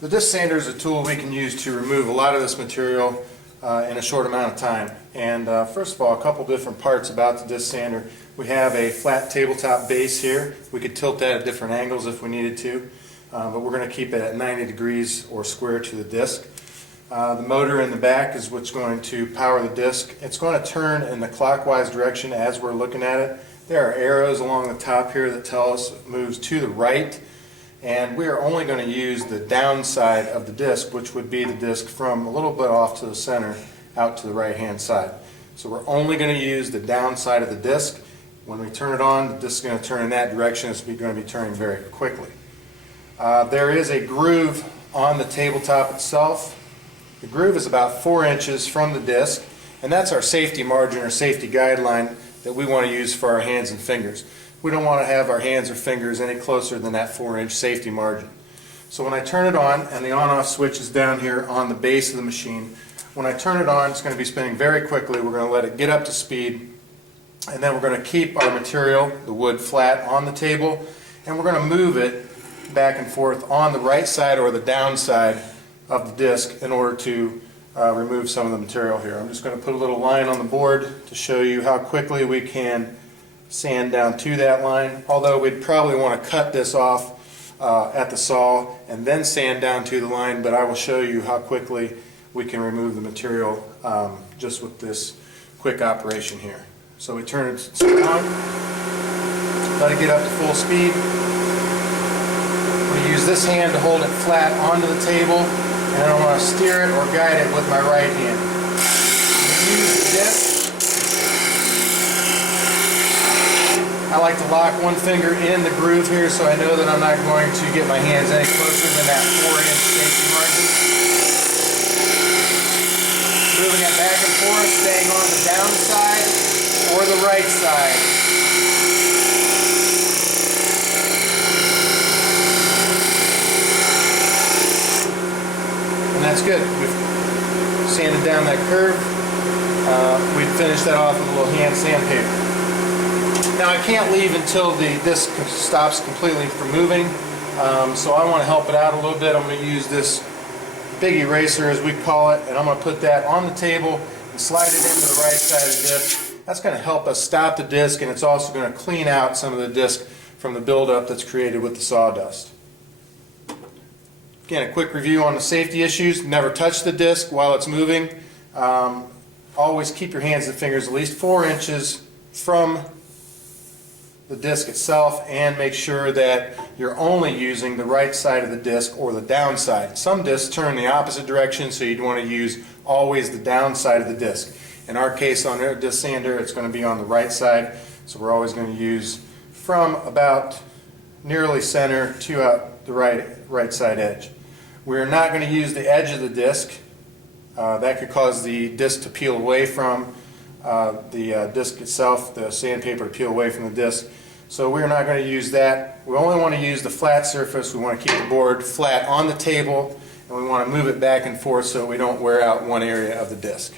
The disc sander is a tool we can use to remove a lot of this material in a short amount of time. And first of all, a couple different parts about the disc sander. We have a flat tabletop base here. We could tilt that at different angles if we needed to, but we're going to keep it at 90 degrees or square to the disc. The motor in the back is what's going to power the disc. It's going to turn in the clockwise direction as we're looking at it. There are arrows along the top here that tell us it moves to the right. And we are only going to use the downside of the disc, which would be the disc from a little bit off to the center out to the right hand side. So we're only going to use the downside of the disc. When we turn it on, the disc is going to turn in that direction. It's going to be turning very quickly. There is a groove on the tabletop itself. The groove is about 4 inches from the disc, and that's our safety margin or safety guideline that we want to use for our hands and fingers. We don't want to have our hands or fingers any closer than that 4-inch safety margin. So when I turn it on, and the on-off switch is down here on the base of the machine, when I turn it on, it's going to be spinning very quickly. We're going to let it get up to speed, and then we're going to keep our material, the wood, flat on the table, and we're going to move it back and forth on the right side or the down side of the disc in order to remove some of the material here. I'm just going to put a little line on the board to show you how quickly we can sand down to that line, although we'd probably want to cut this off at the saw and then sand down to the line, but I will show you how quickly we can remove the material just with this quick operation here. So we turn it on, let it get up to full speed. We use this hand to hold it flat onto the table, and I want to steer it or guide it with my right hand. Use the disc. I like to lock one finger in the groove here so I know that I'm not going to get my hands any closer than that 4-inch safety margin. Moving it back and forth, staying on the down side or the right side. And that's good. We've sanded down that curve. We've finished that off with a little hand sandpaper. Now I can't leave until the disc stops completely from moving, so I want to help it out a little bit. I'm going to use this big eraser, as we call it, and I'm going to put that on the table and slide it into the right side of the disc. That's going to help us stop the disc, and it's also going to clean out some of the disc from the buildup that's created with the sawdust. Again, a quick review on the safety issues. Never touch the disc while it's moving. Always keep your hands and fingers at least 4 inches from the disc itself, and make sure that you're only using the right side of the disc or the down side. Some discs turn the opposite direction, so you'd want to use always the down side of the disc. In our case on our disc sander, it's going to be on the right side, so we're always going to use from about nearly center to out the right side edge. We're not going to use the edge of the disc. That could cause the disc to peel away from the disc itself, the sandpaper to peel away from the disc. So we're not going to use that. We only want to use the flat surface. We want to keep the board flat on the table, and we want to move it back and forth so we don't wear out one area of the disc.